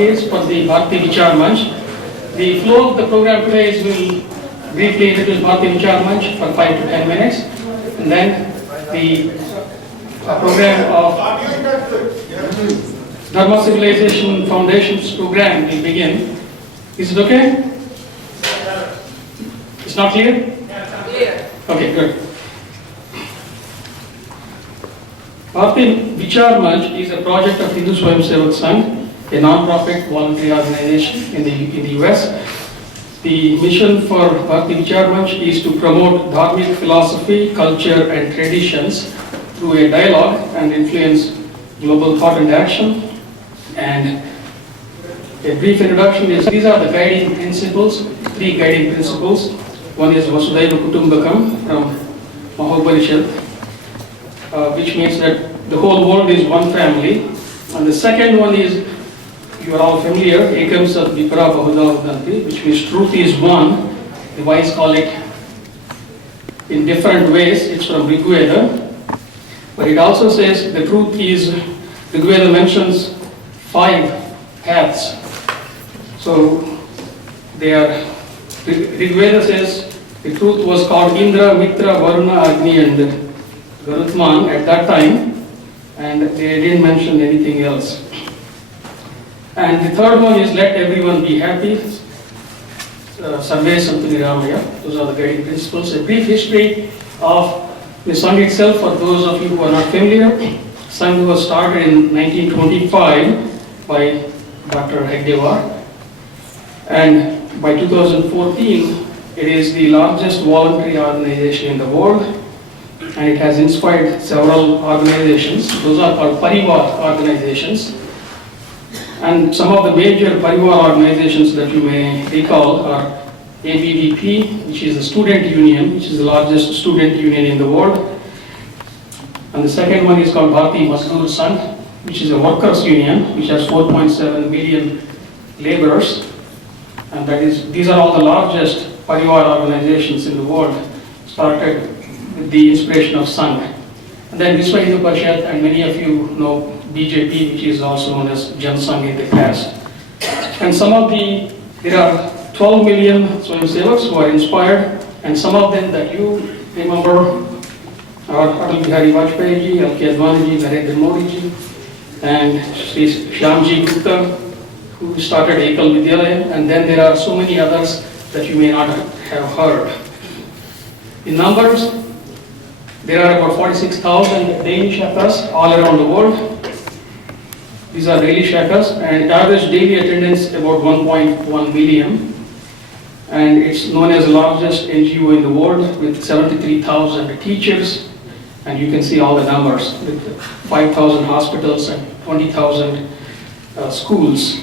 Is for the Bhakti Vichar Manch. The flow of the program today is we'll briefly introduce Bhakti Vichar Manch for 5 to 10 minutes, and then the program of Dharma Civilization Foundations program will begin. Is it okay? It's not clear? Clear. Okay, good. Bhakti Vichar Manch is a project of Hindu Swayamsevak Sangh, a non-profit voluntary organization in the US. The mission for Bhakti Vichar Manch is to promote Dharmic philosophy, culture and traditions through a dialogue and influence global thought and action. And a brief introduction is, these are the guiding principles, 3 guiding principles. One is Vasudhaiva Kutumbakam from Mahoparishad, which means that the whole world is one family. And the second one is, you are all familiar, Ekam Sat Vipara Bahuda Vadanti, which means truth is one. The wise call it in different ways. It's from Rig Veda. But it also says the truth is, Rig Veda mentions 5 paths. So they are, Rig Veda says the truth was called Indra, Mitra, Varuna, Agni and Garutman at that time, and they didn't mention anything else. And the third one is let everyone be happy. Sarve Santu Niramaya. Those are the guiding principles. A brief history of the Sangh itself for those of you who are not familiar. Sangh was started in 1925 by Dr. Hegdewar, and by 2014 it is the largest voluntary organization in the world, and it has inspired several organizations. Those are called Parivar organizations. And some of the major Parivar organizations that you may recall are ABVP, which is a student union, which is the largest student union in the world. And the second one is called Bharati Mazdoor Sangh, which is a workers' union, which has 4.7 million laborers. And these are all the largest Parivar organizations in the world, started with the inspiration of Sangh. And then Viswa Hindu Parishad, and many of you know BJP, which is also known as Jan Sangh in the past. And there are 12 million Swayamsevaks who are inspired, and some of them that you remember are Atal Bihari Vajpayee ji, L.K. Advani ji, Narendra Modi ji, and Sri Shyamji Gupta, who started Ekal Vidyalaya, and then there are so many others that you may not have heard. In numbers, there are about 46,000 daily shakas all around the world. These are daily shakas, and average daily attendance about 1.1 million. And it's known as the largest NGO in the world with 73,000 teachers. And you can see all the numbers with 5,000 hospitals and 20,000 schools.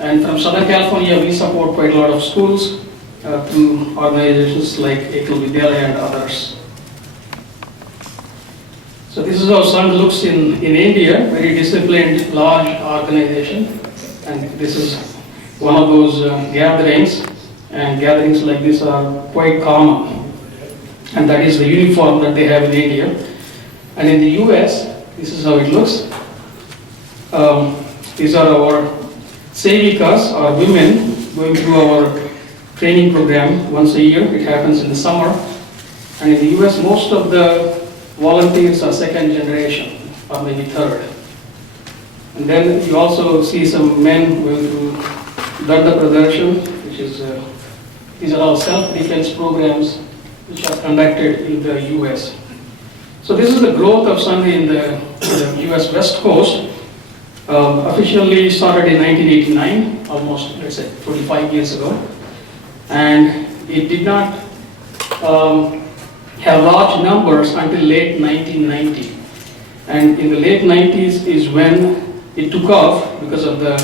And from Southern California, we support quite a lot of schools through organizations like Ekal Vidyalaya and others. So this is how Sangh looks in India, very disciplined, large organization. And this is one of those gatherings, and gatherings like this are quite common. And that is the uniform that they have in India. And in the US, this is how it looks. These are our Sevikas, our women, going through our training program once a year. It happens in the summer. And in the US, most of the volunteers are second generation, or maybe third. And then you also see some men going through Danda Pradarshan, which is, these are all self-defense programs which are conducted in the US. So this is the growth of Sangh in the US West Coast. Officially started in 1989, almost, let's say, 25 years ago. And it did not have large numbers until late 1990. And in the late 90s is when it took off because of the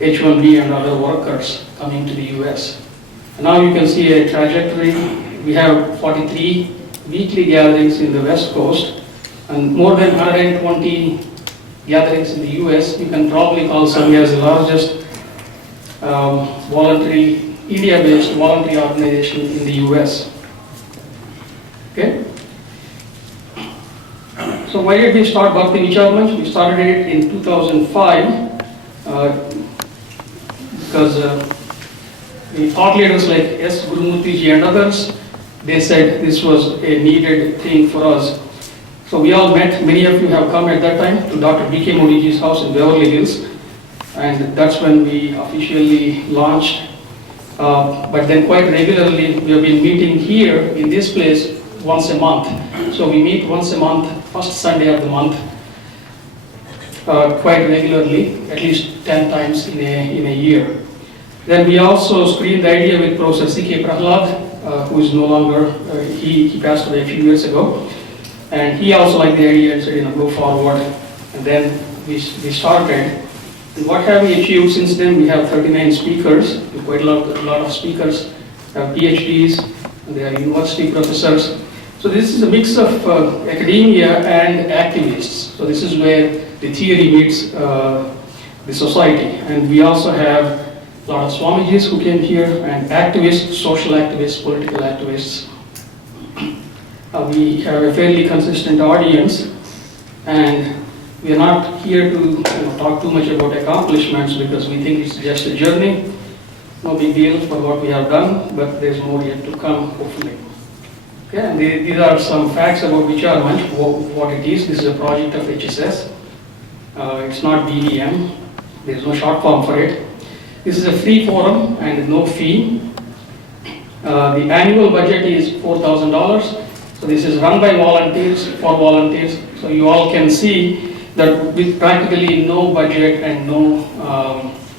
H-1B and other workers coming to the US. And now you can see a trajectory. We have 43 weekly gatherings in the West Coast and more than 120 gatherings in the US. You can probably call Sangh as the largest voluntary, India-based voluntary organization in the US. Okay? So why did we start Bhakti Vichar Manch? We started it in 2005. because the thought leaders like S. Gurumurthy ji and others, they said this was a needed thing for us. So we all met, many of you have come at that time to Dr. B.K. Modi ji's house in Beverly Hills, and that's when we officially launched. But then quite regularly we have been meeting here in this place once a month. So we meet once a month, first Sunday of the month, quite regularly, at least 10 times in a year. Then we also screened the idea with Professor C.K. Prahlad, who is no longer, he passed away a few years ago. And he also liked the idea and said, go forward. And then we started. And what have we achieved since then? We have 39 speakers, quite a lot of speakers have PhDs, and they are university professors. So this is a mix of academia and activists. So this is where the theory meets the society. And we also have a lot of Swamijis who came here, and activists, social activists, political activists. We have a fairly consistent audience, and we are not here to talk too much about accomplishments because we think it's just a journey. No big deal for what we have done, but there's more yet to come, hopefully. Okay, and these are some facts about Vichar Manch, what it is. This is a project of HSS. It's not BDM. There's no short form for it. This is a free forum and no fee. The annual budget is $4,000. So this is run by volunteers, for volunteers. So you all can see that with practically no budget and no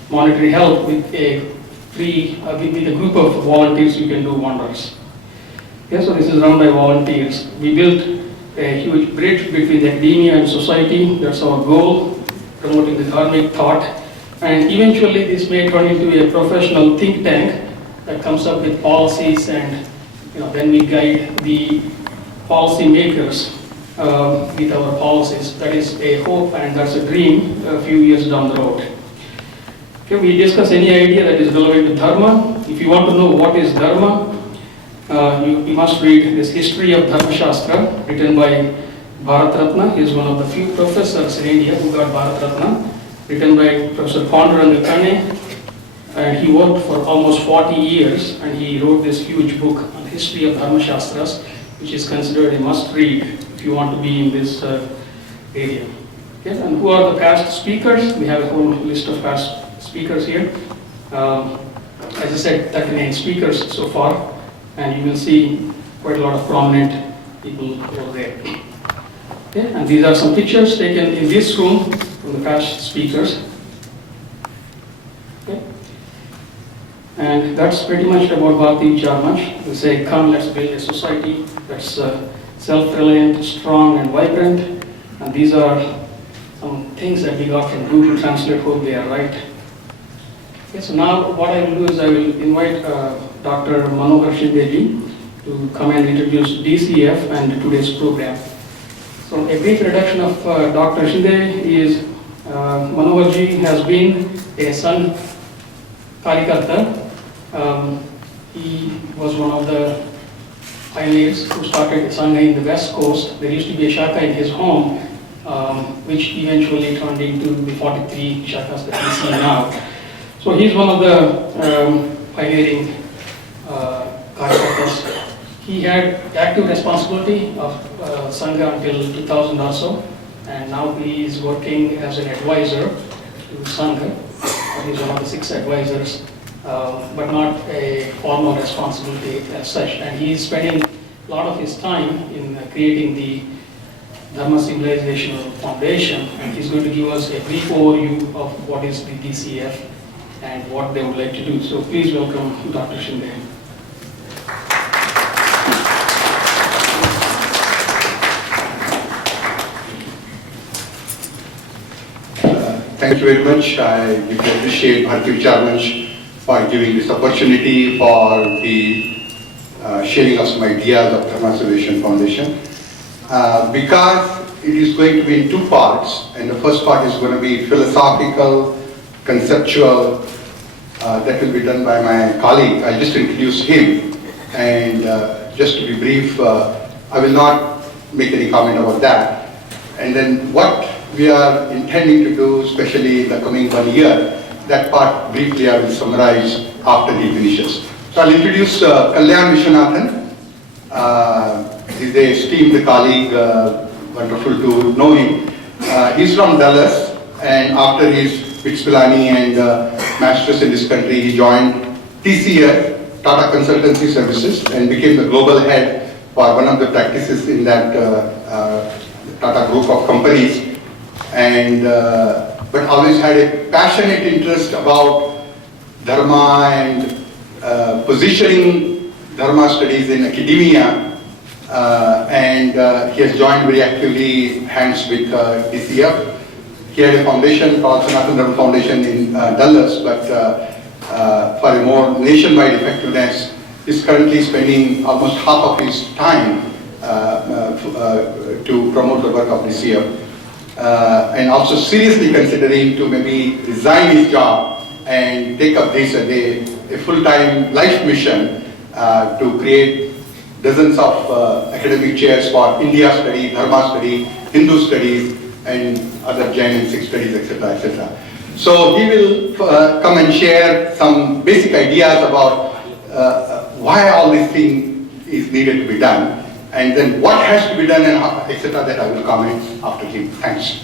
monetary help, with a with a group of volunteers, you can do wonders. Okay, so this is run by volunteers. We built a huge bridge between academia and society. That's our goal, promoting the dharmic thought. And eventually this may turn into a professional think tank that comes up with policies, and then we guide the policy makers with our policies. That is a hope and that's a dream a few years down the road. Okay, we discuss any idea that is relevant to Dharma. If you want to know what is Dharma, you must read this History of Dharma Shastra written by Bharat Ratna. He is one of the few professors in India who got Bharat Ratna, written by Professor Panduranga Kane. And he worked for almost 40 years, and he wrote this huge book on the history of Dharma Shastras, which is considered a must-read if you want to be in this area. Okay, and who are the past speakers? We have a whole list of past speakers here. As I said, 39 speakers so far, and you will see quite a lot of prominent people over there. Okay, and these are some pictures taken in this room from the past speakers. Okay. And that's pretty much about Bhakti Vichar Manch. We say, come, let's build a society that's self-reliant, strong, and vibrant. And these are some things that we got from Google Translate. Hope they are right. Okay, so now what I will do is I will invite Dr. Manohar Shinde to come and introduce DCF and today's program. So a brief introduction of Dr. Shinde is Manohar ji has been a Sangh Karyakarta. He was one of the pioneers who started Sangha in the West Coast. There used to be a shaka in his home, which eventually turned into the 43 shakas that we see now. So he's one of the pioneering Karyakartas. He had active responsibility of Sangha until 2000 or so, and now he is working as an advisor to Sangha. He's one of the 6 advisors, but not a formal responsibility as such. And he is spending a lot of his time in creating the Dharma Civilizational Foundation, and he's going to give us a brief overview of what is the DCF and what they would like to do. So please welcome Dr. Shinde. Thank you very much. I deeply appreciate Bhakti Vichar Manch for giving this opportunity for the sharing of some ideas of Dharma Salvation Foundation. Because it is going to be in 2 parts, and the first part is going to be philosophical, conceptual, that will be done by my colleague. I'll just introduce him, and just to be brief, I will not make any comment about that. And then what we are intending to do, especially in the coming 1 year, that part briefly I will summarize after he finishes. So I'll introduce Kalyan Viswanathan. He's a esteemed colleague, wonderful to know him. He's from Dallas, and after his Pittsburgh and master's in this country, he joined TCS, Tata Consultancy Services, and became the global head for one of the practices in that Tata group of companies. And but always had a passionate interest about Dharma and positioning Dharma studies in academia. And he has joined very actively hands with TCF. He had a foundation called Sanatana Dharma Foundation in Dallas, but for a more nationwide effectiveness, is currently spending almost half of his time to promote the work of TCF. And also seriously considering to maybe resign his job and take up this as a full-time life mission to create dozens of academic chairs for India study, Dharma study, Hindu studies, and other Jain and Sikh studies, etc., etc. So he will come and share some basic ideas about why all this thing is needed to be done, and then what has to be done, and etc., that I will comment after him. Thanks.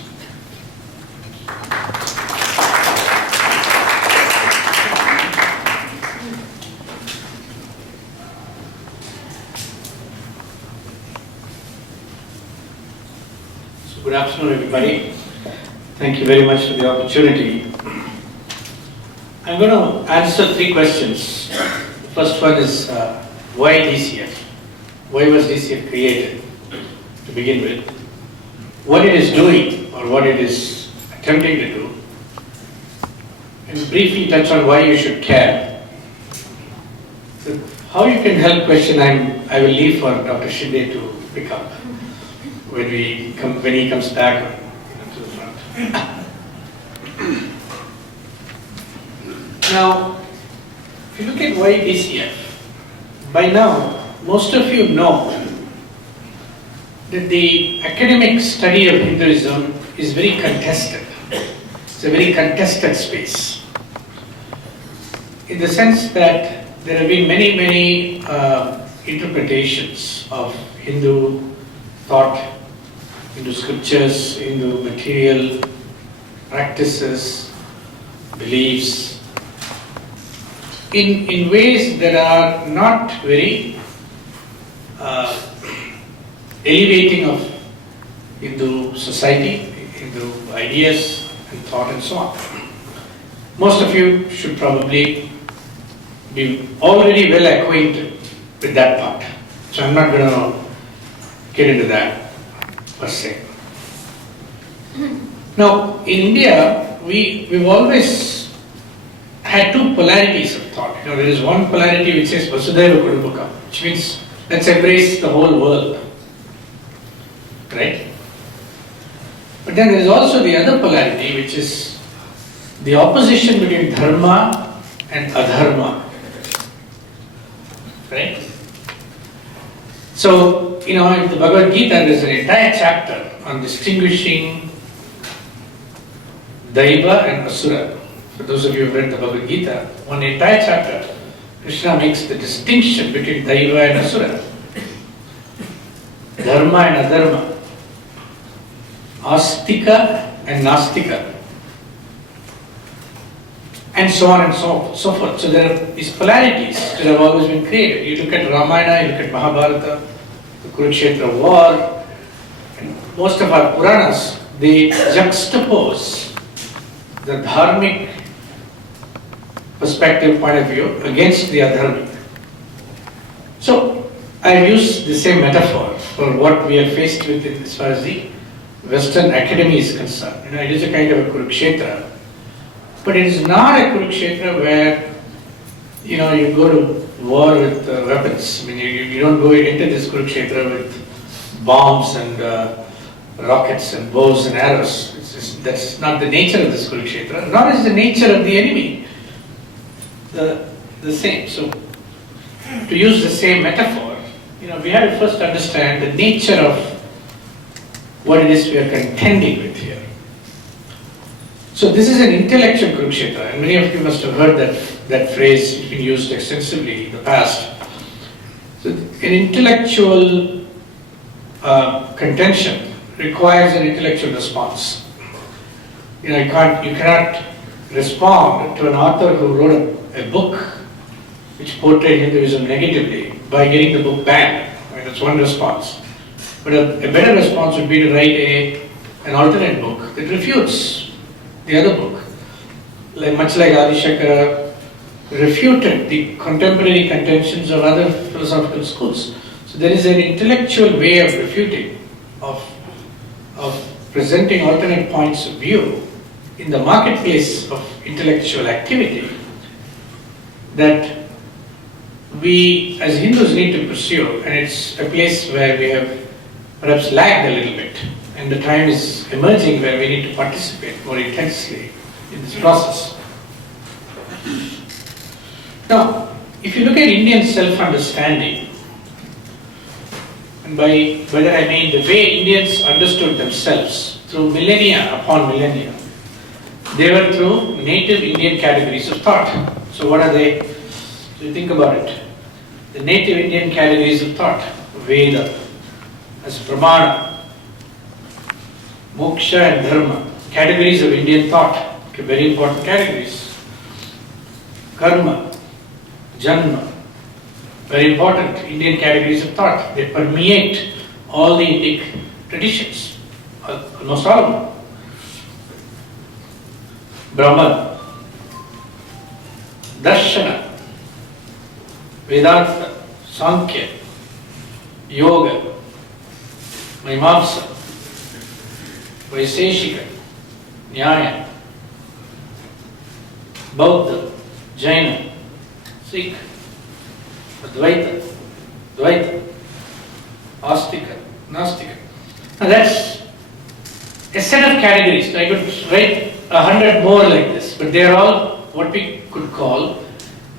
Good afternoon, everybody. Thank you very much for the opportunity. I'm going to answer 3 questions. The first one is why DCF? Why was DCF created to begin with? What it is doing or what it is attempting to do. And briefly touch on why you should care. So how you can help question I will leave for Dr. Shinde to pick up when he comes back to the front. Now, if you look at why DCF, by now, most of you know that the academic study of Hinduism is very contested. It's a very contested space. In the sense that there have been many interpretations of Hindu thought, Hindu scriptures, Hindu material, practices, beliefs, in ways that are not very elevating of Hindu society, Hindu ideas and thought and so on. Most of you should probably be already well acquainted with that part. So I'm not going to get into that per se. Now, in India, we've always had 2 polarities of thought. There is one polarity which says Vasudhaiva Kutumbakam, which means let's embrace the whole world, right? But then there is also the other polarity, which is the opposition between Dharma and Adharma, right? So, in the Bhagavad Gita, there is an entire chapter on distinguishing Daiva and Asura. For those of you who have read the Bhagavad Gita, one entire chapter, Krishna makes the distinction between Daiva and Asura, Dharma and Adharma, Astika and Nastika, and so on and so forth. So there are these polarities that have always been created. You look at Ramayana, you look at Mahabharata, the Kurukshetra war, and most of our Puranas, they juxtapose the dharmic perspective point of view against the adharmic. So I use the same metaphor for what we are faced with as far as the Western academy is concerned. It is a kind of a Kurukshetra, but it is not a Kurukshetra where you go to war with weapons. I mean, you don't go into this Kurukshetra with bombs and rockets and bows and arrows. That's not the nature of this Kurukshetra, nor is the nature of the enemy the same. So, to use the same metaphor, we have to first understand the nature of what it is we are contending with here. So this is an intellectual Kurukshetra, and many of you must have heard that phrase being used extensively in the past. So an intellectual contention requires an intellectual response. You cannot respond to an author who wrote a book which portrayed Hinduism negatively by getting the book banned. I mean, that's one response. But a better response would be to write an alternate book that refutes the other book. Much like Adi Shankara refuted the contemporary contentions of other philosophical schools. So there is an intellectual way of refuting, of presenting alternate points of view in the marketplace of intellectual activity that we as Hindus need to pursue, and it's a place where we have perhaps lagged a little bit, and the time is emerging where we need to participate more intensely in this process. Now, if you look at Indian self-understanding, and by that I mean the way Indians understood themselves through millennia upon millennia, they were through native Indian categories of thought. So what are they? So you think about it. The native Indian categories of thought, Veda as Pramana, Moksha and Dharma, categories of Indian thought, okay, very important categories. Karma, Janma, very important Indian categories of thought. They permeate all the Indic traditions, almost all of them. Brahman, Darshana, Vedanta, Sankhya, Yoga, Mimamsa, Vaiseshika, Nyaya, Bauddha, Jaina, Sikh, Advaita, Dvaita, Astika, Nastika. Now that's a set of categories. I could write 100 more like this, but they are all what we could call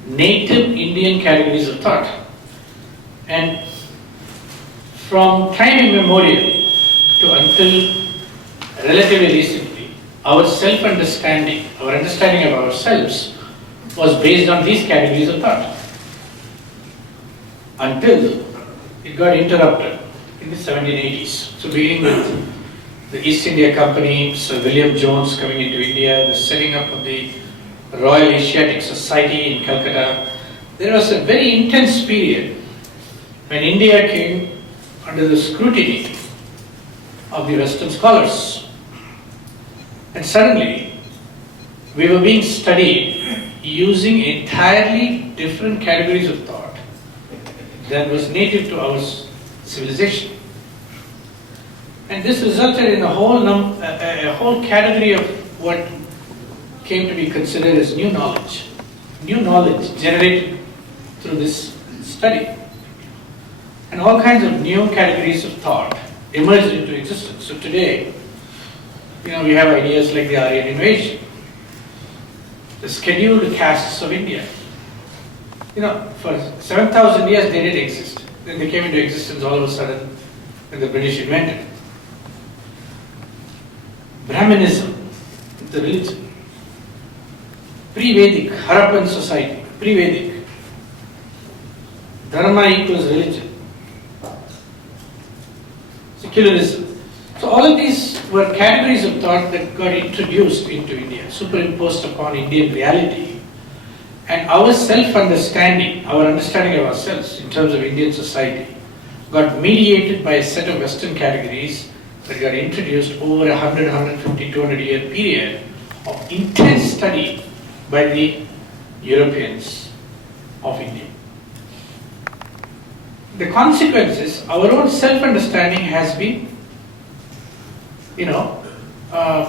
native Indian categories of thought. And from time immemorial to until relatively recently, our self-understanding, our understanding of ourselves was based on these categories of thought. Until it got interrupted in the 1780s. So beginning with the East India Company, Sir William Jones coming into India, the setting up of the Royal Asiatic Society in Calcutta, there was a very intense period when India came under the scrutiny of the Western scholars. And suddenly, we were being studied using entirely different categories of thought that was native to our civilization. And this resulted in a whole category of what came to be considered as new knowledge generated through this study. And all kinds of new categories of thought emerged into existence. So today, we have ideas like the Aryan invasion, the scheduled castes of India. For 7,000 years they didn't exist. Then they came into existence all of a sudden when the British invented it. Brahmanism, the religion. Pre-Vedic, Harappan society, pre-Vedic. Dharma equals religion. Secularism. So all of these were categories of thought that got introduced into India, superimposed upon Indian reality. And our self-understanding, our understanding of ourselves in terms of Indian society, got mediated by a set of Western categories that got introduced over 100, 150, 200 year period of intense study by the Europeans of India. The consequence is our own self-understanding has been,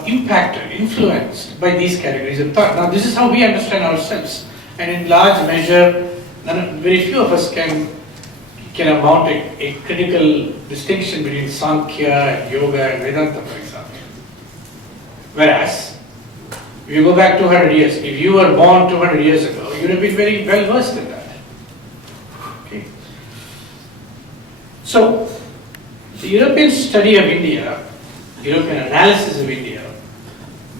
impacted, influenced by these categories of thought. Now, this is how we understand ourselves, and in large measure, very few of us can mount a critical distinction between Sankhya and Yoga and Vedanta, for example. Whereas, if you go back 200 years, if you were born 200 years ago, you would have been very well versed in that. Okay. So, the European study of India, European analysis of India,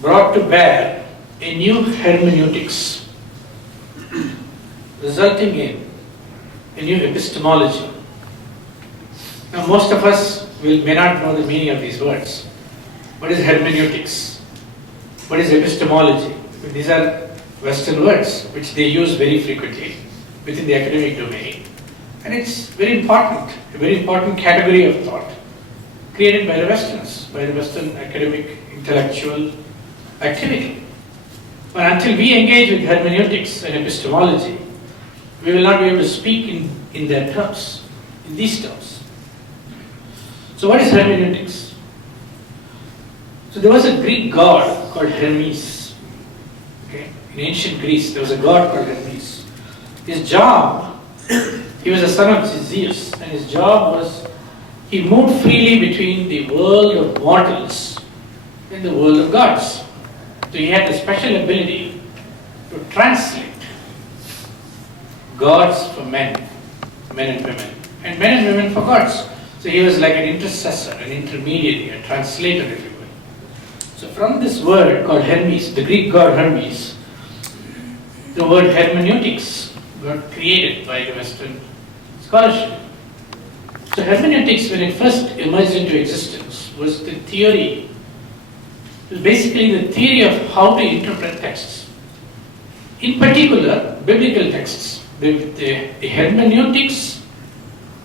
brought to bear a new hermeneutics, resulting in a new epistemology. Now, most of us may not know the meaning of these words. What is hermeneutics? What is epistemology? These are Western words which they use very frequently within the academic domain. And it's very important, a very important category of thought created by the Westerners, by the Western academic intellectual activity. But until we engage with hermeneutics and epistemology, we will not be able to speak in their terms, in these terms. So what is hermeneutics? So there was a Greek god called Hermes. Okay? In ancient Greece, there was a god called Hermes. His job, he was a son of Zeus, and his job was he moved freely between the world of mortals and the world of gods. So he had the special ability to translate gods for men and women, and men and women for gods. So he was like an intercessor, an intermediary, a translator, if you will. So from this word called Hermes, the Greek god Hermes, the word hermeneutics got created by the Western scholarship. So hermeneutics, when it first emerged into existence, was the theory, it was basically the theory of how to interpret texts. In particular, biblical texts. The hermeneutics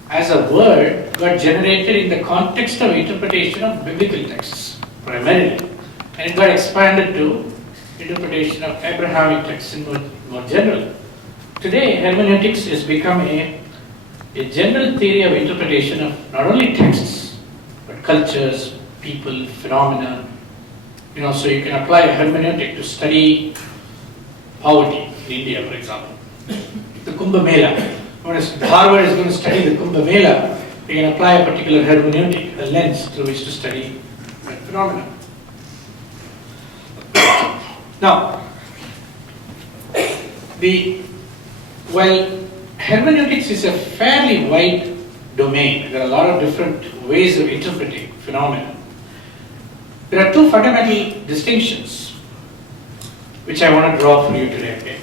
as a word got generated in the context of interpretation of biblical texts, primarily. And it got expanded to interpretation of Abrahamic texts in more general. Today, hermeneutics has become a general theory of interpretation of not only texts, but cultures, people, phenomena. So you can apply a hermeneutic to study poverty in India, for example. The Kumbh Mela. When Harvard is going to study the Kumbh Mela, you can apply a particular hermeneutic, a lens through which to study that phenomenon. Now, while hermeneutics is a fairly wide domain, there are a lot of different ways of interpreting phenomena. There are two fundamental distinctions which I want to draw for you today. Okay?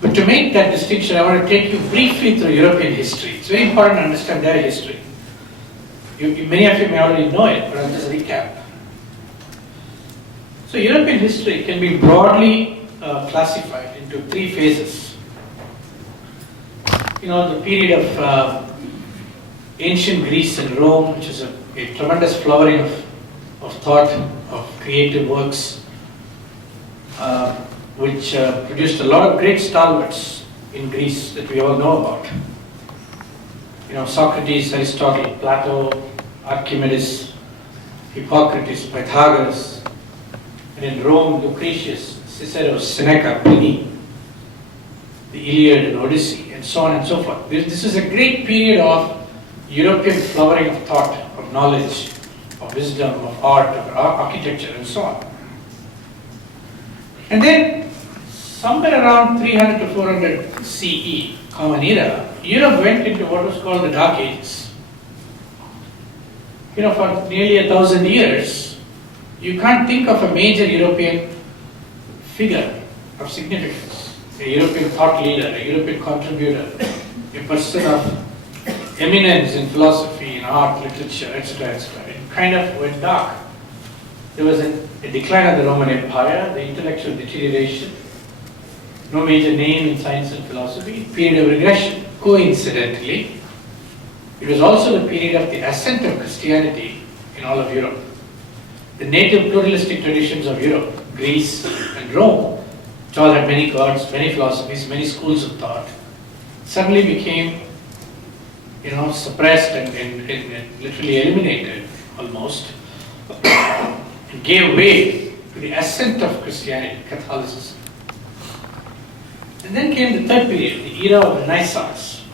But to make that distinction, I want to take you briefly through European history. It's very important to understand their history. Many of you may already know it, but I'll just recap. So European history can be broadly classified into three phases. The period of ancient Greece and Rome, which is a tremendous flowering of thought, of creative works, which produced a lot of great stalwarts in Greece that we all know about. Socrates, Aristotle, Plato, Archimedes, Hippocrates, Pythagoras, and in Rome, Lucretius, Cicero, Seneca, Pliny, the Iliad and Odyssey, and so on and so forth. This is a great period of European flowering of thought, of knowledge, of wisdom, of art, of architecture, and so on. And then, somewhere around 300 to 400 CE, Common Era, Europe went into what was called the Dark Ages. For nearly 1,000 years, you can't think of a major European figure of significance, a European thought leader, a European contributor, a person of eminence in philosophy, in art, literature, etc., etc. It kind of went dark. There was a decline of the Roman Empire, the intellectual deterioration, no major name in science and philosophy, period of regression. Coincidentally, it was also the period of the ascent of Christianity in all of Europe. The native pluralistic traditions of Europe, Greece and Rome, which all had many gods, many philosophies, many schools of thought, suddenly became suppressed and literally eliminated almost, and gave way to the ascent of Christianity, Catholicism. And then came the third period, the era of Renaissance.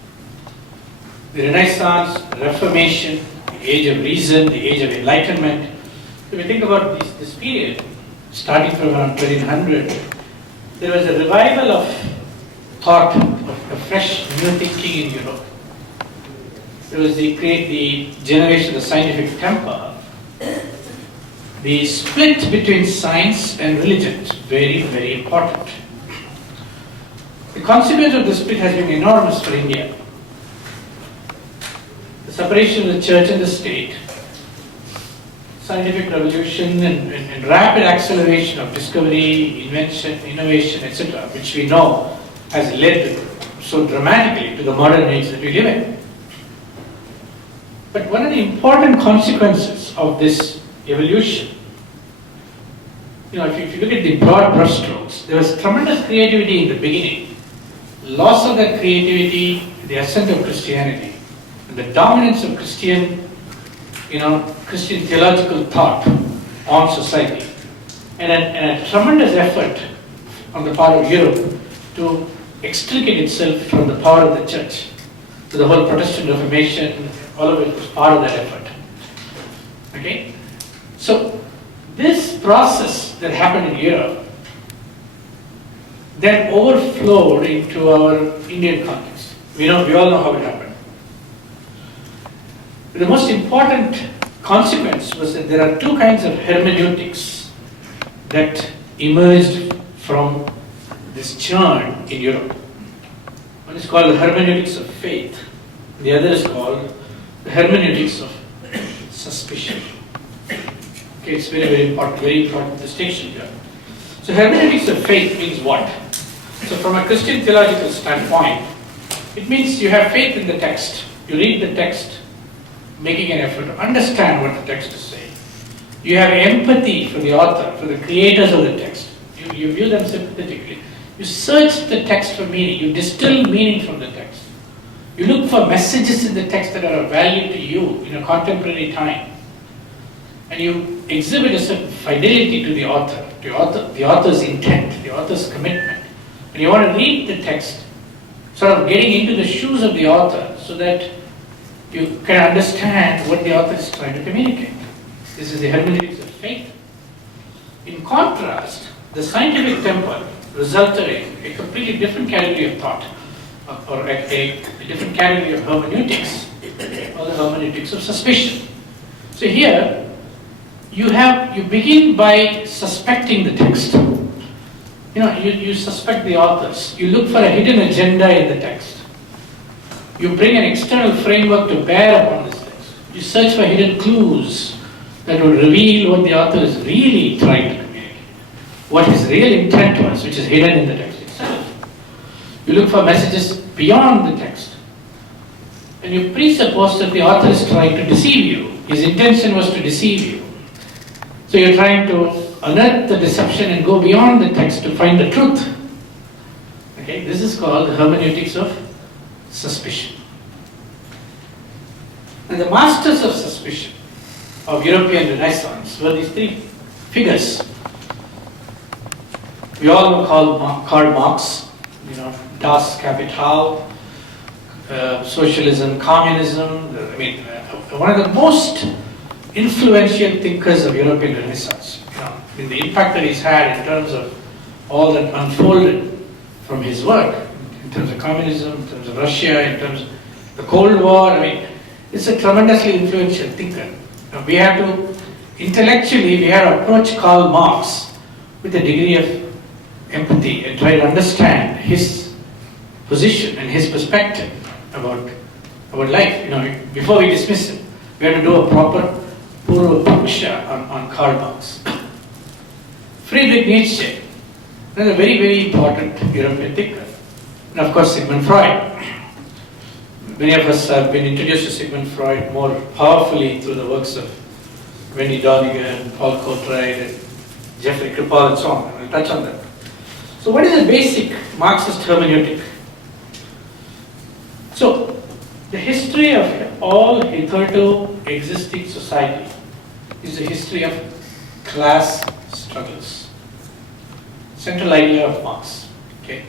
The Renaissance, the Reformation, the age of reason, the age of enlightenment. So we think about this period, starting from around 1300, there was a revival of thought, of a fresh new thinking in Europe. There was the generation of the scientific temper, the split between science and religion is very, very important. The consequence of this split has been enormous for India. The separation of the church and the state, scientific revolution and rapid acceleration of discovery, invention, innovation, etc., which we know has led so dramatically to the modern age that we live in. But one of the important consequences of this evolution, if you look at the broad brushstrokes, there was tremendous creativity in the beginning. Loss of that creativity, the ascent of Christianity, and the dominance of Christian theological thought on society, and a tremendous effort on the part of Europe to extricate itself from the power of the church. So the whole Protestant Reformation, all of it was part of that effort. Okay? So this process that happened in Europe then overflowed into our Indian context. We all know how it happened. But the most important consequence was that there are two kinds of hermeneutics that emerged from this churn in Europe. One is called the hermeneutics of faith. The other is called the hermeneutics of suspicion. Okay, it's very important distinction here. So hermeneutics of faith means what? So from a Christian theological standpoint, it means you have faith in the text. You read the text, making an effort to understand what the text is saying. You have empathy for the author, for the creators of the text. You view them sympathetically. You search the text for meaning. You distill meaning from the text. You look for messages in the text that are of value to you in a contemporary time. And you exhibit a certain fidelity to the author, the author's intent, the author's commitment. And you want to read the text, sort of getting into the shoes of the author so that you can understand what the author is trying to communicate. This is the hermeneutics of faith. In contrast, the scientific temple resulted in a completely different category of thought, or a different category of hermeneutics, or the hermeneutics of suspicion. So here, you begin by suspecting the text. You suspect the authors. You look for a hidden agenda in the text. You bring an external framework to bear upon this text. You search for hidden clues that will reveal what the author is really trying to communicate, what his real intent was, which is hidden in the text itself. You look for messages beyond the text. And you presuppose that the author is trying to deceive you. His intention was to deceive you. So you're trying to unearth the deception and go beyond the text to find the truth. Okay, this is called the hermeneutics of suspicion. And the masters of suspicion of European Renaissance were these three figures. We all know Karl Marx, Das Kapital, socialism, communism. One of the most influential thinkers of European Renaissance. The impact that he's had in terms of all that unfolded from his work, in terms of communism, in terms of Russia, in terms of the Cold War. It's a tremendously influential thinker. Intellectually, we have to approach Karl Marx with a degree of empathy and try to understand his position and his perspective about life. Before we dismiss him, we have to do a proper Purva Paksha on Karl Marx. Friedrich Nietzsche, another very important European thinker. And of course Sigmund Freud. Many of us have been introduced to Sigmund Freud more powerfully through the works of Wendy Doniger and Paul Coltrane and Jeffrey Kripal and so on. We'll touch on that. So what is the basic Marxist hermeneutic? So the history of all hitherto existing society is a history of class struggles. Central idea of Marx. Okay,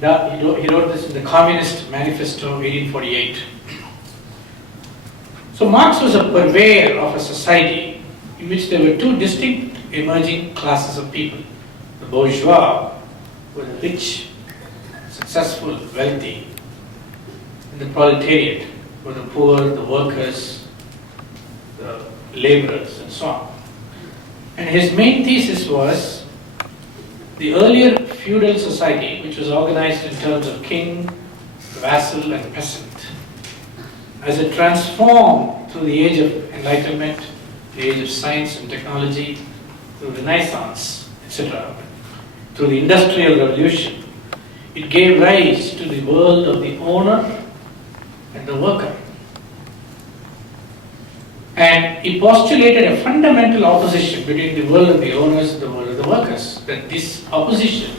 he wrote this in the Communist Manifesto, 1848. So Marx was a purveyor of a society in which there were two distinct emerging classes of people: the bourgeois, who were the rich, successful, wealthy, and the proletariat, who were the poor, the workers, the laborers, and so on. And his main thesis was the earlier feudal society, which was organized in terms of king, vassal, and peasant, as it transformed through the age of enlightenment, the age of science and technology, through the Renaissance, etc., through the Industrial Revolution, it gave rise to the world of the owner and the worker. And he postulated a fundamental opposition between the world of the owners and the world of the workers. That this opposition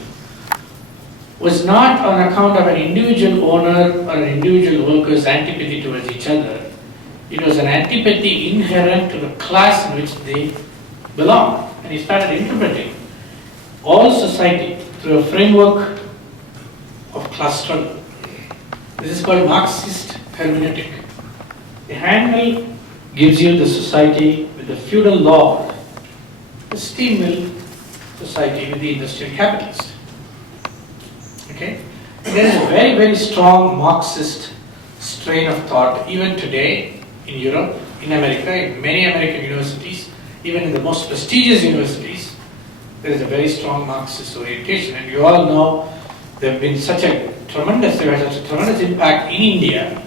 was not on account of an individual owner or an individual worker's antipathy towards each other. It was an antipathy inherent to the class in which they belong. And he started interpreting all society through a framework of class struggle. This is called Marxist hermeneutic. The handle gives you the society with the feudal lord, the steam mill society with the industrial capitalist. Okay? And there is a very, very strong Marxist strain of thought even today in Europe, in America, in many American universities, even in the most prestigious universities, there is a very strong Marxist orientation. And you all know there have been such a tremendous impact in India,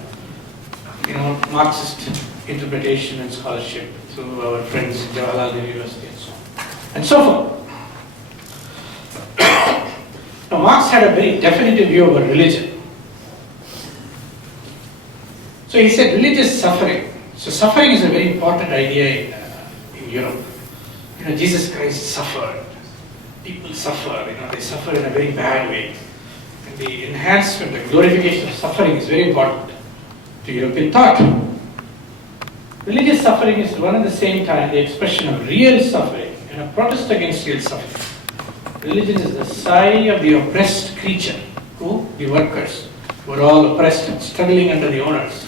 Marxist interpretation and scholarship through our friends in Jawaharlal University and so on. And so forth. Now, Marx had a very definitive view about religion. So he said religious suffering. So suffering is a very important idea in Europe. Jesus Christ suffered. People suffer, they suffer in a very bad way. And the enhancement, the glorification of suffering is very important to European thought. Religious suffering is one at the same time the expression of real suffering and a protest against real suffering. Religion is the sigh of the oppressed creature, the workers, who are all oppressed and struggling under the owners.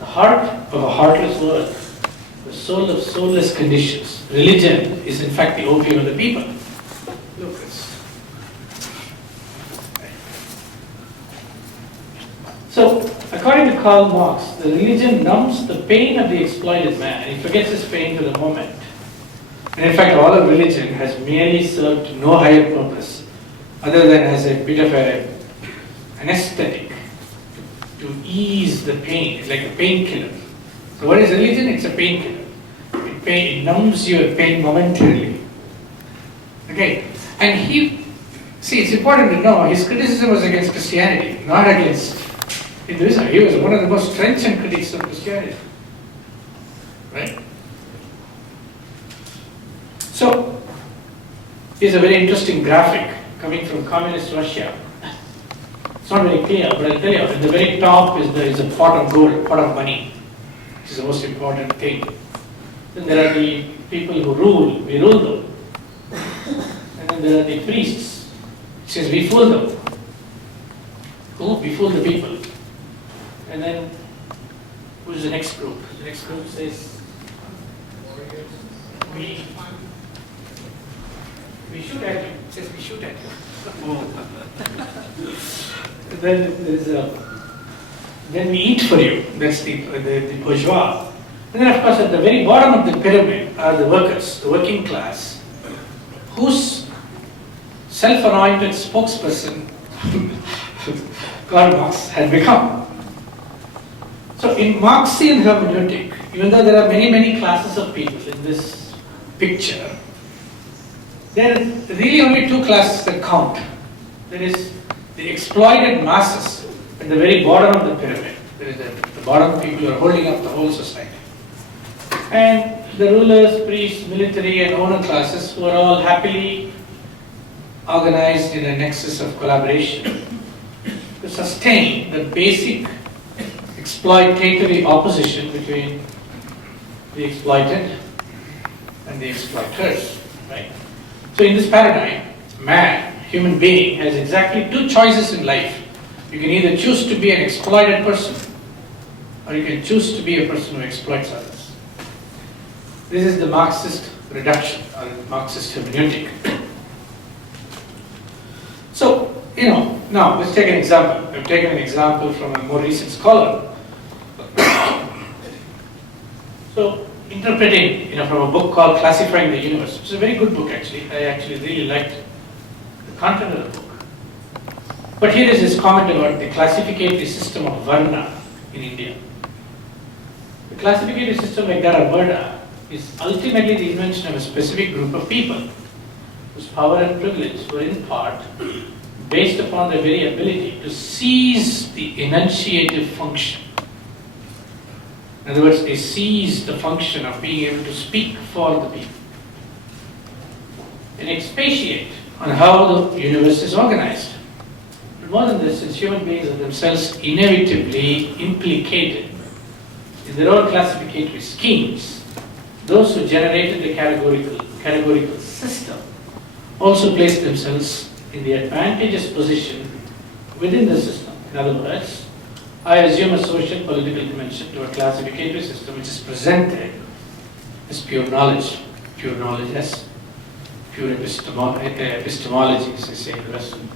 The heart of a heartless world, the soul of soulless conditions. Religion is in fact the opium of the people. Look, so, according to Karl Marx, the religion numbs the pain of the exploited man, and he forgets his pain for the moment. And in fact, all of religion has merely served no higher purpose other than as a bit of an aesthetic to ease the pain. It's like a painkiller. So what is religion? It's a painkiller. It numbs your pain momentarily. Okay? And it's important to know, his criticism was against Christianity, not against Hinduism. He was one of the most trenchant critics of Christianity. Right? So, here's a very interesting graphic coming from communist Russia. It's not very clear, but I'll tell you, at the very top is a pot of gold, pot of money, which is the most important thing. Then there are the people who rule, we rule them. And then there are the priests, it says we fool them. We fool the people. And then, who's the next group? The next group says, we shoot at you. It says we shoot at you. Then we eat for you. That's the bourgeois. And then of course at the very bottom of the pyramid are the workers, the working class, whose self-anointed spokesperson Karl Marx had become. So in Marxian hermeneutic, even though there are many, many classes of people in this picture, there are really only two classes that count. There is the exploited masses at the very bottom of the pyramid. There is the bottom people who are holding up the whole society. And the rulers, priests, military and owner classes who are all happily organized in a nexus of collaboration to sustain the basic exploitatory opposition between the exploited and the exploiters, right? So in this paradigm, man, human being, has exactly two choices in life. You can either choose to be an exploited person, or you can choose to be a person who exploits others. This is the Marxist reduction, or Marxist hermeneutic. So, now let's take an example. I've taken an example from a more recent scholar. So, interpreting, from a book called Classifying the Universe, which is a very good book actually. I actually really liked the content of the book. But here is his comment about the classificatory system of Varna in India. The classificatory system like that of Varna is ultimately the invention of a specific group of people whose power and privilege were in part based upon their very ability to seize the enunciative function. In other words, they seize the function of being able to speak for the people and expatiate on how the universe is organized. But more than this, since human beings are themselves inevitably implicated in their own classificatory schemes, those who generated the categorical system also place themselves in the advantageous position within the system. In other words, I assume a social political dimension to a classificatory system which is presented as pure knowledge as pure epistemology, as they say in the Western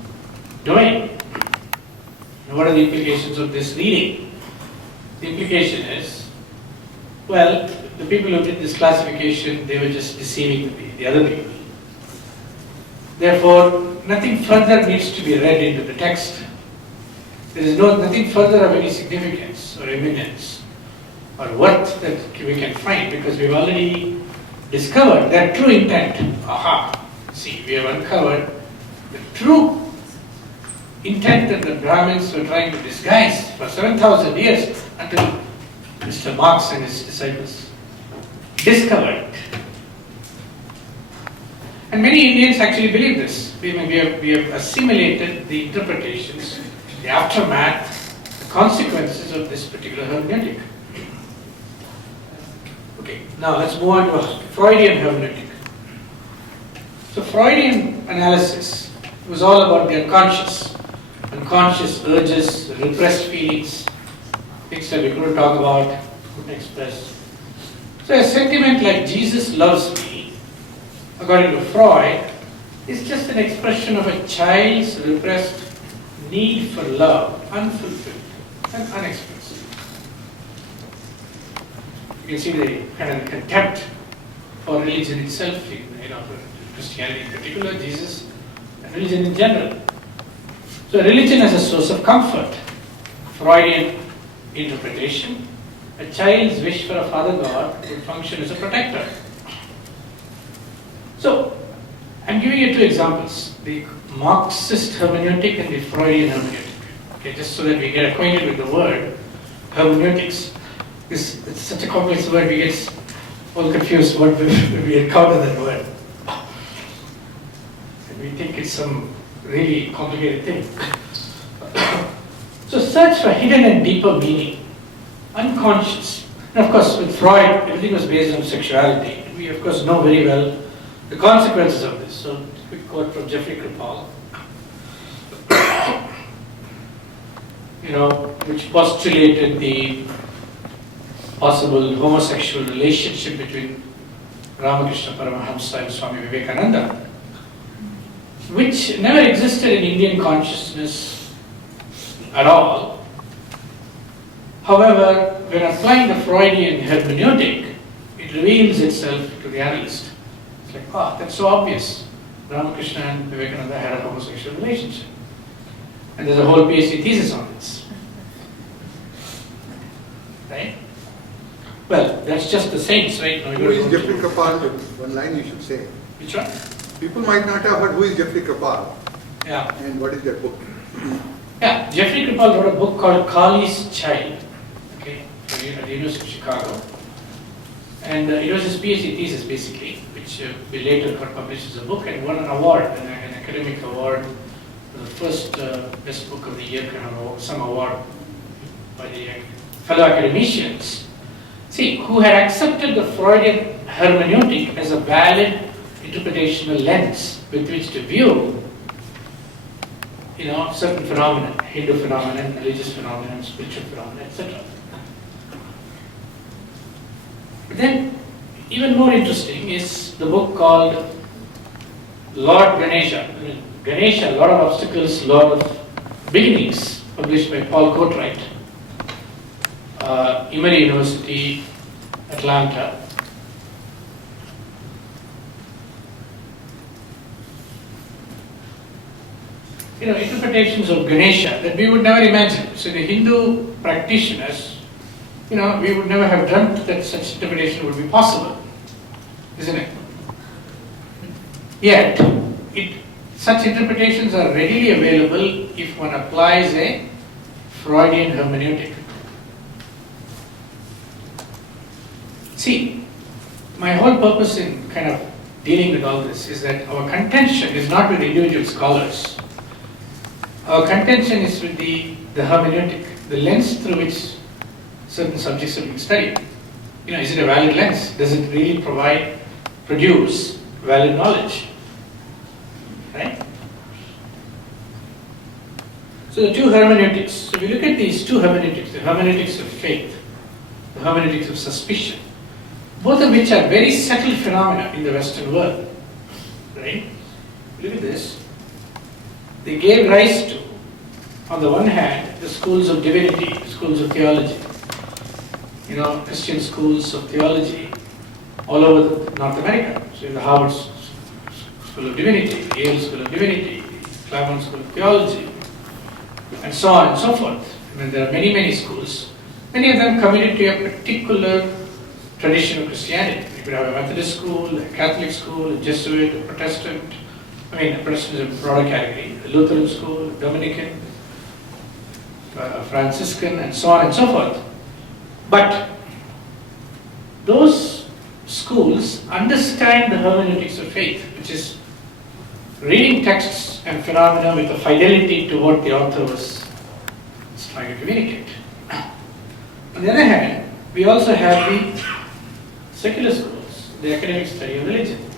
domain. And what are the implications of this reading? The implication is, well, the people who did this classification, they were just deceiving the other people. Therefore, nothing further needs to be read into the text. There is nothing further of any significance or eminence or worth that we can find, because we've already discovered their true intent. Aha! See, we have uncovered the true intent that the Brahmins were trying to disguise for 7,000 years until Mr. Marx and his disciples discovered it. And many Indians actually believe this. We have assimilated the interpretations, the aftermath, the consequences of this particular hermeneutic. Okay, now let's move on to Freudian hermeneutic. So Freudian analysis was all about the unconscious urges, repressed feelings, things that we couldn't talk about, couldn't express. So a sentiment like Jesus loves me, according to Freud, is just an expression of a child's repressed need for love, unfulfilled and unexpressed. You can see the kind of contempt for religion itself, for Christianity in particular, Jesus, and religion in general. So religion as a source of comfort. Freudian interpretation, a child's wish for a father God would function as a protector. So, I'm giving you two examples, the Marxist hermeneutic and the Freudian hermeneutic. Okay, just so that we get acquainted with the word hermeneutics. It's such a complex word, we get all confused when we encounter that word. And we think it's some really complicated thing. So search for hidden and deeper meaning, unconscious. And of course, with Freud, everything was based on sexuality. And we of course know very well the consequences of this. So, a quick quote from Jeffrey Kripal, which postulated the possible homosexual relationship between Ramakrishna Paramahamsa and Swami Vivekananda, which never existed in Indian consciousness at all. However, when applying the Freudian hermeneutic, it reveals itself to the analyst. It's like, that's so obvious. Ramakrishna and Vivekananda had a homosexual relationship. And there's a whole PhD thesis on this. Right? Well, that's just the saints, right? Now who is Jeffrey Kripal? One line you should say. Which one? People might not have heard who is Jeffrey Kripal. Yeah. And what is their book? Yeah, Jeffrey Kripal wrote a book called Kali's Child, okay, at the University of Chicago. And it was his PhD thesis basically, which we later got published as a book and won an award, an academic award, for the first best book of the year kind of some award by the fellow academicians. See, who had accepted the Freudian hermeneutic as a valid interpretational lens with which to view certain phenomena, Hindu phenomena, religious phenomena, spiritual phenomena, etc. But then, even more interesting is the book called Lord Ganesha. Ganesha, Lord of Obstacles, Lord of Beginnings, published by Paul Courtwright, Emory University, Atlanta, interpretations of Ganesha that we would never imagine. So the Hindu practitioners, we would never have dreamt that such interpretation would be possible, isn't it? Yet, such interpretations are readily available if one applies a Freudian hermeneutic. See, my whole purpose in kind of dealing with all this is that our contention is not with individual scholars. Our contention is with the hermeneutic, the lens through which certain subjects are being studied. Is it a valid lens? Does it really produce valid knowledge? Right? So the two hermeneutics. So if you look at these two hermeneutics, the hermeneutics of faith, the hermeneutics of suspicion, both of which are very subtle phenomena in the Western world. Right? Look at this. They gave rise to, on the one hand, the schools of divinity, schools of theology. Christian schools of theology all over North America. So the Harvard School of Divinity, Yale School of Divinity, Claremont School of Theology, and so on and so forth. There are many, many schools. Many of them committed to a particular tradition of Christianity. You could have a Methodist school, a Catholic school, a Jesuit, a Protestant. A Protestant is a broader category. A Lutheran school, a Dominican, a Franciscan, and so on and so forth. But those schools understand the hermeneutics of faith, which is reading texts and phenomena with a fidelity to what the author was trying to communicate. On the other hand, we also have the secular schools, the academic study of religion.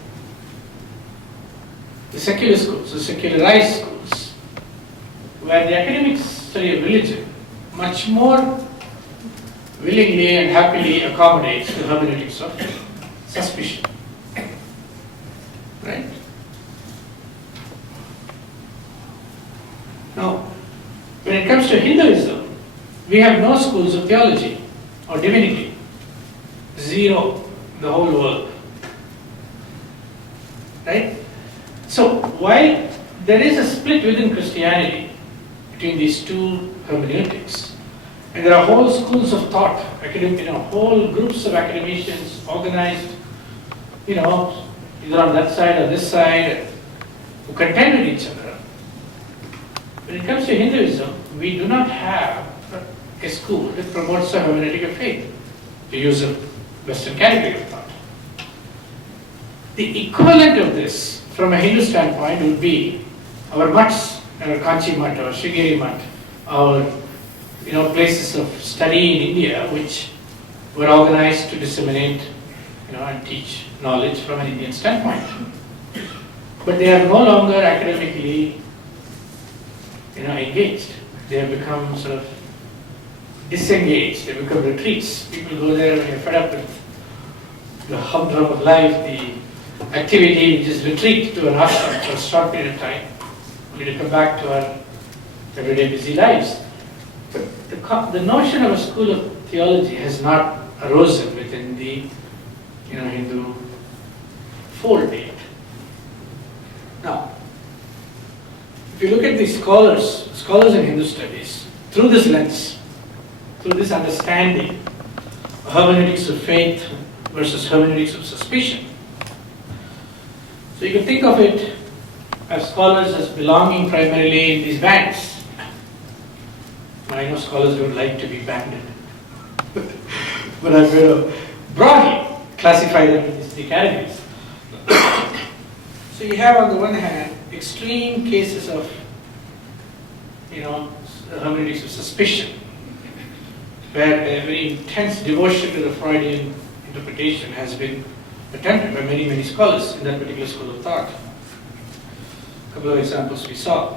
The secular schools, the secularized schools, where the academic study of religion much more willingly and happily accommodates the hermeneutics of suspicion. Right? Now, when it comes to Hinduism, we have no schools of theology or divinity. Zero in the whole world. Right? So, while there is a split within Christianity between these two hermeneutics, and there are whole schools of thought, whole groups of academicians organized, either on that side or this side, who contend with each other. When it comes to Hinduism, we do not have a school that promotes a hermeneutic of faith, to use a Western category of thought. The equivalent of this, from a Hindu standpoint, would be our mutts, our Kanchi mutt, our Shigiri mutt, our places of study in India, which were organized to disseminate, and teach knowledge from an Indian standpoint. But they are no longer academically, engaged. They have become sort of disengaged. They become retreats. People go there when they're fed up with the humdrum of life, the activity, which is retreat to an ashram for a short period of time, only to come back to our everyday busy lives. But the notion of a school of theology has not arisen within the Hindu fold yet. Now, if you look at the scholars in Hindu studies, through this lens, through this understanding, hermeneutics of faith versus hermeneutics of suspicion. So you can think of it as scholars as belonging primarily in these bands. I know scholars don't like to be banded, but I'm going to broadly classify them in these three categories. So you have on the one hand extreme cases of hermeneutics of suspicion, where a very intense devotion to the Freudian interpretation has been attempted by many, many scholars in that particular school of thought. A couple of examples we saw.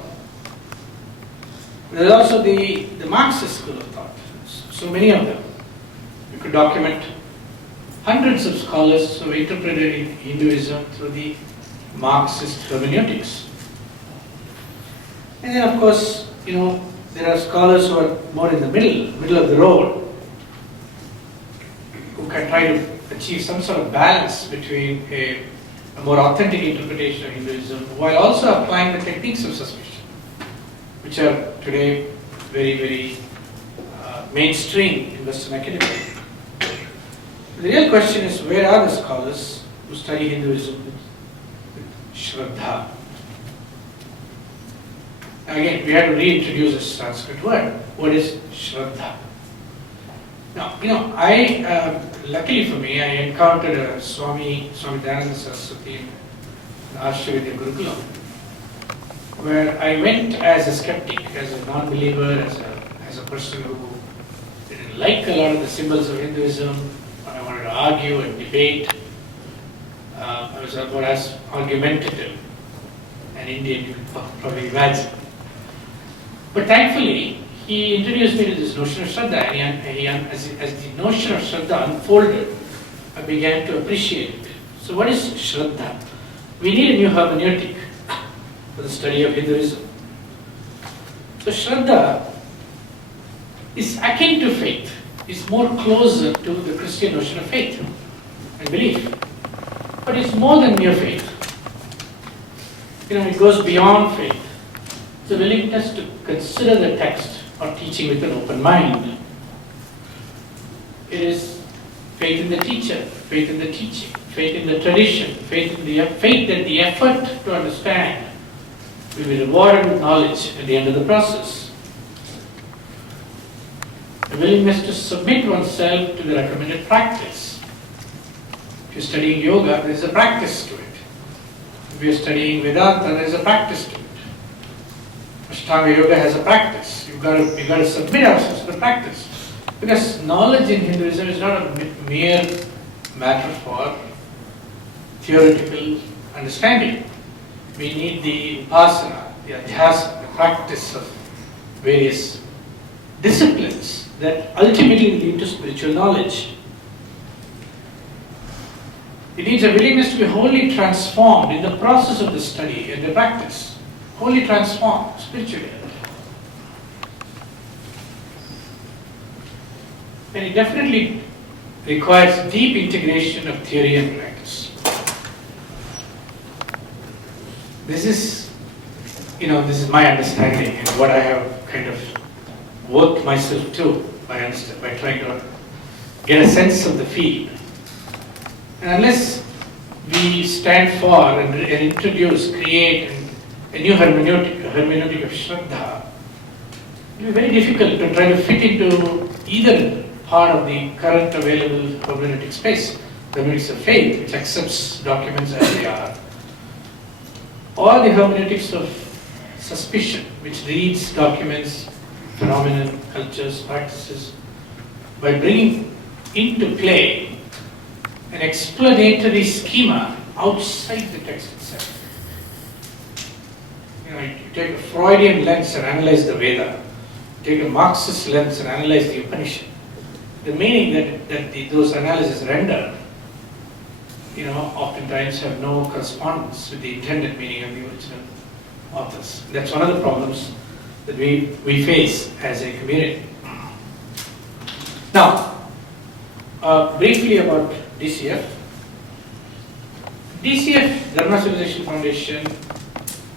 There's also the Marxist school of thought. So many of them. We could document hundreds of scholars who interpreted Hinduism through the Marxist hermeneutics. And then of course, there are scholars who are more in the middle of the road, who can try to achieve some sort of balance between a more authentic interpretation of Hinduism while also applying the techniques of suspicion. which are today very, very mainstream in Western academia. The real question is, where are the scholars who study Hinduism with Shraddha? Again, we have to reintroduce this Sanskrit word. What is Shraddha? Now, luckily for me, I encountered a Swami Dayananda Saraswati in Ashtavidya Gurukulam, where I went as a skeptic, as a non-believer, as a person who didn't like a lot of the symbols of Hinduism. I wanted to argue and debate. I was about as argumentative an Indian you can probably imagine. But thankfully, he introduced me to this notion of Shraddha, and as the notion of Shraddha unfolded, I began to appreciate it. So what is Shraddha? We need a new hermeneutic for the study of Hinduism. So Shraddha is akin to faith, is more closer to the Christian notion of faith and belief. But it's more than mere faith. It goes beyond faith. It's a willingness to consider the text or teaching with an open mind. It is faith in the teacher, faith in the teaching, faith in the tradition, faith that the effort to understand will be rewarded with knowledge at the end of the process. A willingness to submit oneself to the recommended practice. If you're studying yoga, there is a practice to it. If you're studying Vedanta, there is a practice to it. Ashtanga yoga has a practice. You've got to submit ourselves to the practice. Because knowledge in Hinduism is not a mere matter for theoretical understanding. We need the upasana, the adhyasana, the practice of various disciplines that ultimately lead to spiritual knowledge. It needs a willingness to be wholly transformed in the process of the study and the practice. Wholly transformed spiritually. And it definitely requires deep integration of theory and practice. This is my understanding and what I have kind of worked myself to by trying to get a sense of the field. And unless we stand for and create a new hermeneutic, a hermeneutic of Shraddha, it will be very difficult to try to fit into either part of the current available hermeneutic space, the hermeneutics of faith, which accepts documents as they are, or the hermeneutics of suspicion, which reads documents, phenomena, cultures, practices, by bringing into play an explanatory schema outside the text itself. You take a Freudian lens and analyze the Veda, take a Marxist lens and analyze the Upanishad. The meaning that those analyses render, oftentimes have no correspondence with the intended meaning of the original authors. That's one of the problems that we face as a community. Now, briefly about DCF. DCF, Dharma Civilization Foundation,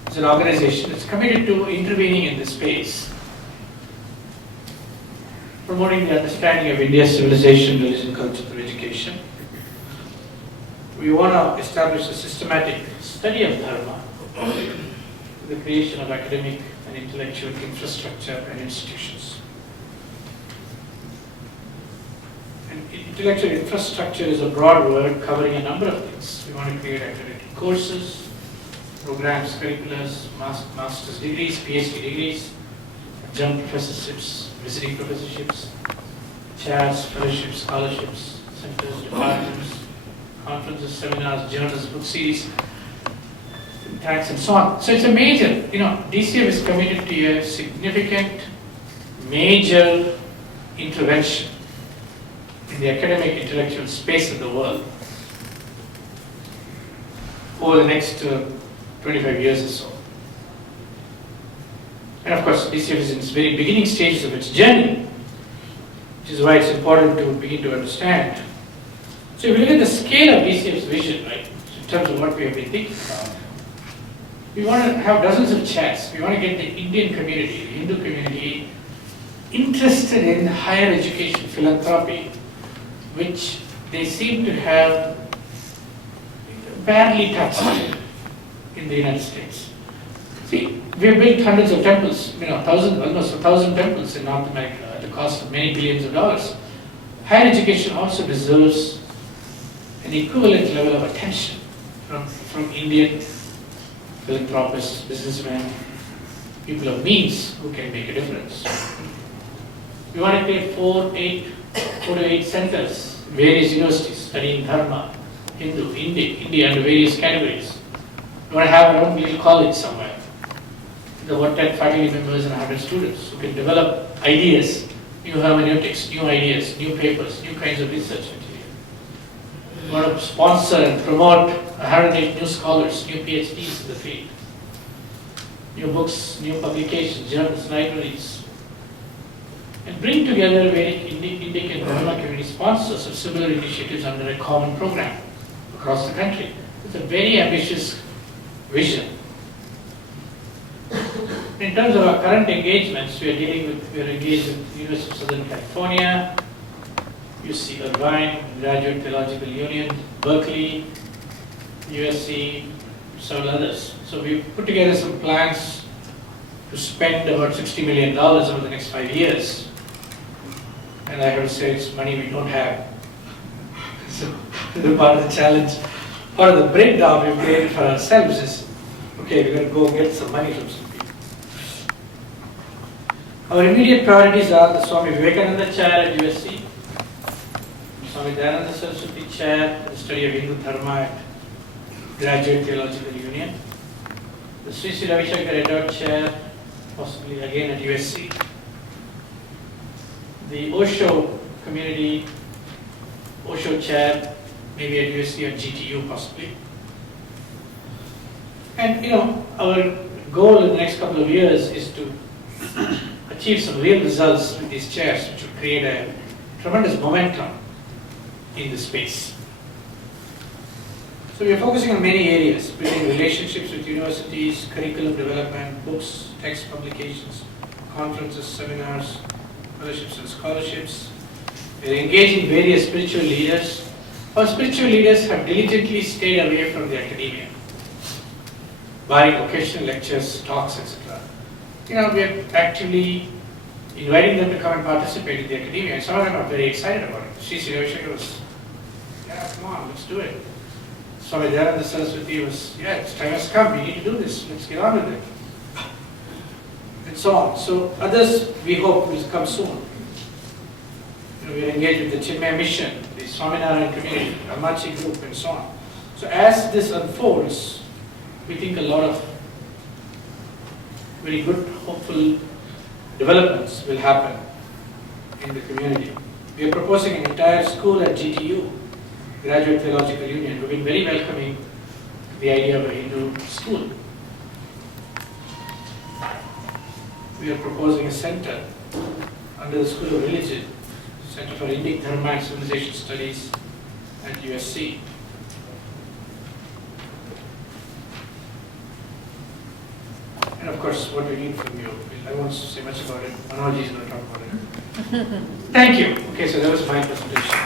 is an organization that's committed to intervening in this space, promoting the understanding of India's civilization, religion, culture through education. We want to establish a systematic study of Dharma, the creation of academic and intellectual infrastructure and institutions. And intellectual infrastructure is a broad word covering a number of things. We want to create accredited courses, programs, curriculums, master's degrees, PhD degrees, adjunct professorships, visiting professorships, chairs, fellowships, scholarships, centers, departments, conferences, seminars, journals, book series, tax and so on. So it's a major, DCF is committed to a significant, major intervention in the academic intellectual space of the world over the next 25 years or so. And of course, DCF is in its very beginning stages of its journey, which is why it's important to begin to understand. So if you look at the scale of DCF's vision, right, in terms of what we have been thinking about, We want to have dozens of chats. We want to get the Indian community, the Hindu community, interested in higher education, philanthropy, which they seem to have barely touched in the United States. See, we have built hundreds of temples, almost 1,000 temples in North America at the cost of many billions of dollars. Higher education also deserves an equivalent level of attention from Indian philanthropists, businessmen, people of means who can make a difference. We want to create 4 to 8 centers, various universities studying Dharma, Hindu, India under various categories. We want to have our own little college somewhere. The 10 faculty members and 100 students who can develop ideas, new hermeneutics, new ideas, new papers, new kinds of research material. We want to sponsor and promote 108 new scholars, new PhDs in the field, new books, new publications, journals, libraries, and bring together various Indic and Dharma community sponsors of similar initiatives under a common program across the country. It's a very ambitious vision. In terms of our current engagements, we are engaged with the University of Southern California, UC Irvine, Graduate Theological Union, Berkeley, USC, several others. So we've put together some plans to spend about $60 million over the next 5 years. And I have to say it's money we don't have. So the part of the challenge, part of the breakdown we've created for ourselves is, okay, we're going to go get some money from some people. Our immediate priorities are the Swami Vivekananda Chair at USC, Swami Dayananda Saraswati Chair for the study of Hindu Dharma at Graduate Theological Union, the Sri Sri Ravi Shankar Endowed Chair, possibly again at USC, the Osho Community, Osho Chair, maybe at USC or GTU possibly. And our goal in the next couple of years is to achieve some real results with these chairs, which will create a tremendous momentum in the space. So we are focusing on many areas, building relationships with universities, curriculum development, books, text publications, conferences, seminars, fellowships and scholarships. We are engaging various spiritual leaders. Our spiritual leaders have diligently stayed away from the academia, barring occasional lectures, talks, etc. We are actively inviting them to come and participate in the academia, and some of them are very excited about it. Sri Sri Ravi Shankar was, yeah, come on, let's do it. Swami Dayananda Saraswati was, yeah, it's time has come, we need to do this, let's get on with it. And so on. So others, we hope, will come soon. We are engaged with the Chinmaya Mission, the Swaminarayan community, Amachi group, and so on. So as this unfolds, we think a lot of very good, hopeful developments will happen in the community. We are proposing an entire school at GTU, Graduate Theological Union. We've been very welcoming to the idea of a Hindu school. We are proposing a center under the School of Religion, Center for Indic Dharma and Civilization Studies at USC. And of course, what we need from you, I won't say much about it. Manoj is going to talk about it. Thank you. Okay, so that was my presentation.